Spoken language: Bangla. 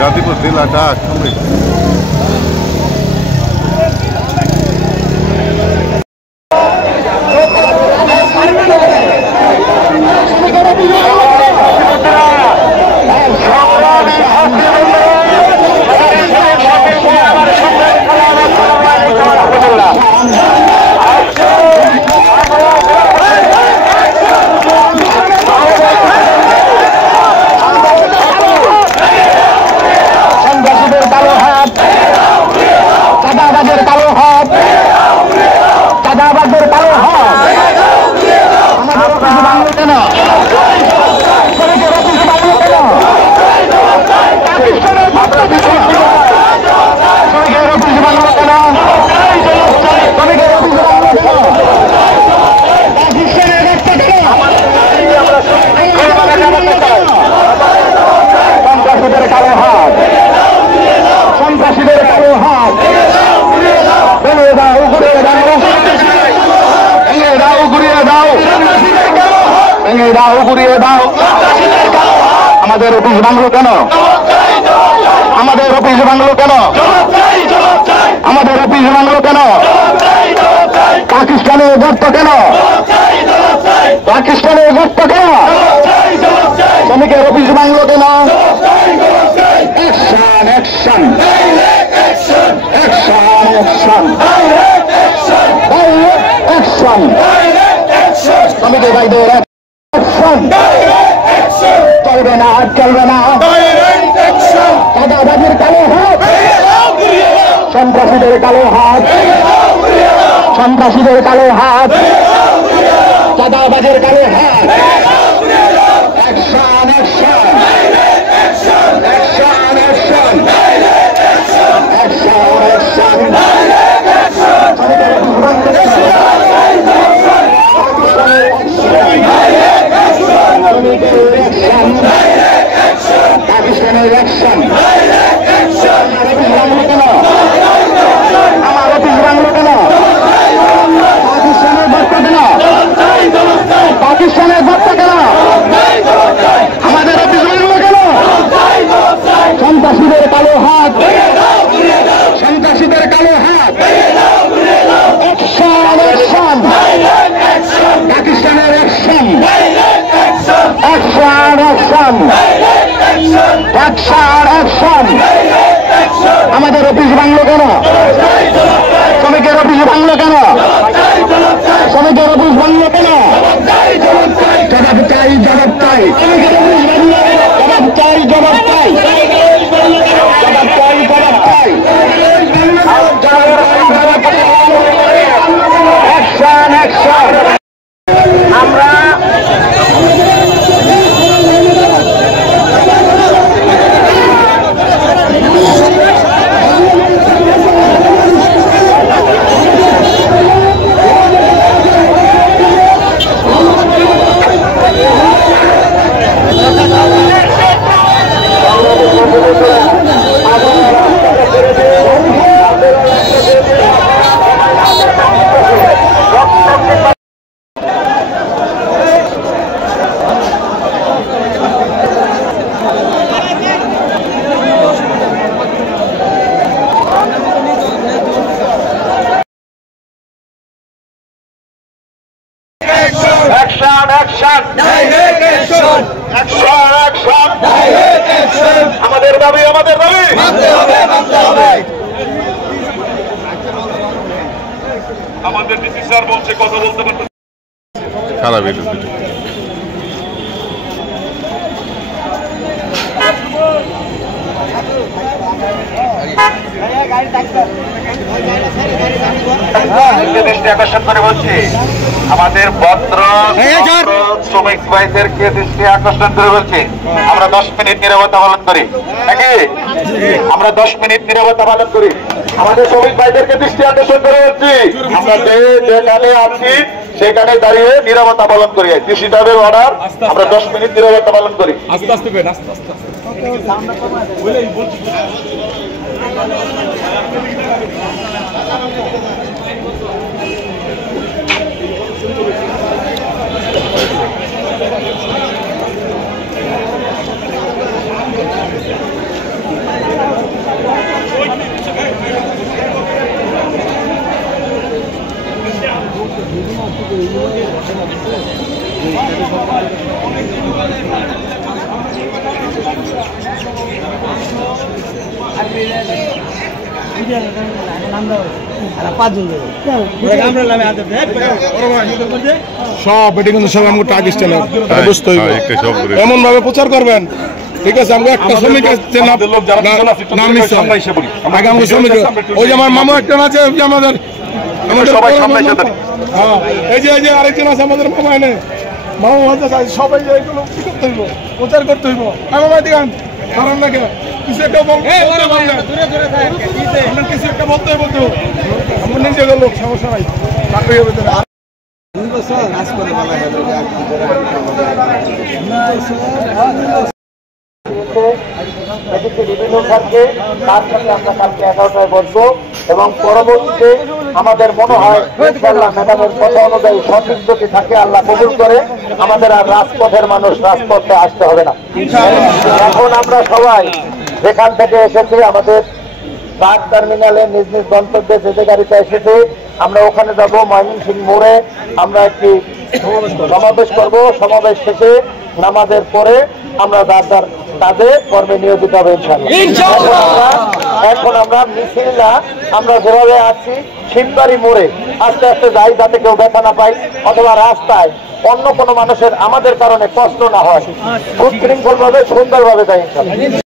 गाजीपुर जिला डाक আমাদের অফিস ভাঙলো কেন? আমাদের অফিস ভাঙলো কেন? আমাদের অফিস ভাঙলো কেন? পাকিস্তানের গর্ত কেন? পাকিস্তানের গর্ত কেন? শ্রমিকের অফিস ভাঙলো কেন? Action action action action action শ্রমিকের ভাইদের অ্যাকশন চলবে না, চলবে না। চাঁদাবাজির কালো হাত, সন্ত্রাসীদের কালো হাত, সন্ত্রাসীদের কালো হাত, চাঁদাবাজির কালো হাত। Action action action action action পাকিস্তানের অ্যাকশন। আমার অফিস ভাঙলো কেন? পাকিস্তানের গর্ত কেন? পাকিস্তানের গর্ত কেন? আমাদের অফিস ভাঙলো কেন? সন্ত্রাসীদের কালো হাত, সন্ত্রাসীদের কালো হাত। অ্যাকশন অ্যাকশন পাকিস্তানের action. Action action action action. আমাদের অফিস ভাঙলো কেন? শ্রমিকের অফিস ভাঙলো কেন? শ্রমিকের অফিস ভাঙলো কেন? জবাব চাই, জবাব চাই, জবাব চাই, জবাব চাই, জবাব চাই, জবাব চাই। Action action. আমরা আমাদের দাবি, আমাদের দাবি আমাদের ডিসি স্যার বলছে কথা বলতে পারতে খারাপ। দৃষ্টি আকর্ষণ করে বলছি আমাদের ভদ্র শ্রমিক ভাইদেরকে দৃষ্টি আকর্ষণ করে বলছি আমরা 10 মিনিট নীরবতা পালন করি নাকি? আমরা 10 মিনিট নীরবতা পালন করি। আমাদের শ্রমিক ভাইদেরকে দৃষ্টি আকর্ষণ করে বলছি আমরা যেখানে আছি সেখানে দাঁড়িয়ে নীরবতা পালন করি। কৃষি সাহেবের অর্ডার, আমরা 10 মিনিট নীরবতা পালন করি। আস্তে আস্তে করেন, আস্তে আস্তে আস্তে। সব এটা কিন্তু সব আমাকে টাকা স্টাইল বুঝতে হইবে এমন ভাবে প্রচার করবেন ঠিক আছে আমাকে একটা শ্রমিকের যে নাম নিচ্ছে আগে আমাকে শ্রমিক ওই যে আমার মামা একটা আছে ওই যে আমাদের সবাই সামনে এসে দাঁড়ান। হ্যাঁ এই যে আরেকজন আছে আমাদের মামা এনে মামা বলতে চাই সবাই এইগুলো কি করতে হইব প্রচার করতে হইব মামা দিগান কারণ না কেন কিছু একটা কিছু একটা বলতে হইব তো আমার নিজে লোক সমস্যা নাই চাকরি হবে বিভিন্ন থাকবে তার সাথে আমরা কালকে 11টায় বসবো এবং পরবর্তীতে আমাদের মনে হয় ইনশাআল্লাহ ম্যাডামের কথা অনুযায়ী সঠিক যদি থাকে আল্লাহ কবুল করে আমাদের আর রাজপথের মানুষ রাজপথে আসতে হবে না। এখন আমরা সবাই যেখান থেকে এসেছি আমাদের বাস টার্মিনালে নিজ নিজ গন্তব্যে যে গাড়িতে এসেছে আমরা ওখানে যাব ময়মনসিংহ মোড়ে আমরা একটি সমাবেশ করব। সমাবেশ শেষে নামাজের পরে আমরা যার যার কাজে কর্মে নিয়োজিত হবে ইনশাআল্লাহ। এখন আমরা মিছিল না আমরা যেভাবে আসছি শিববাড়ি মোড়ে আস্তে আস্তে যাই যাতে কেউ ব্যথা না পাই অথবা রাস্তায় অন্য কোনো মানুষের আমাদের কারণে কষ্ট না হয় সুশৃঙ্খল ভাবে সুন্দরভাবে যাই ইনশাআল্লাহ।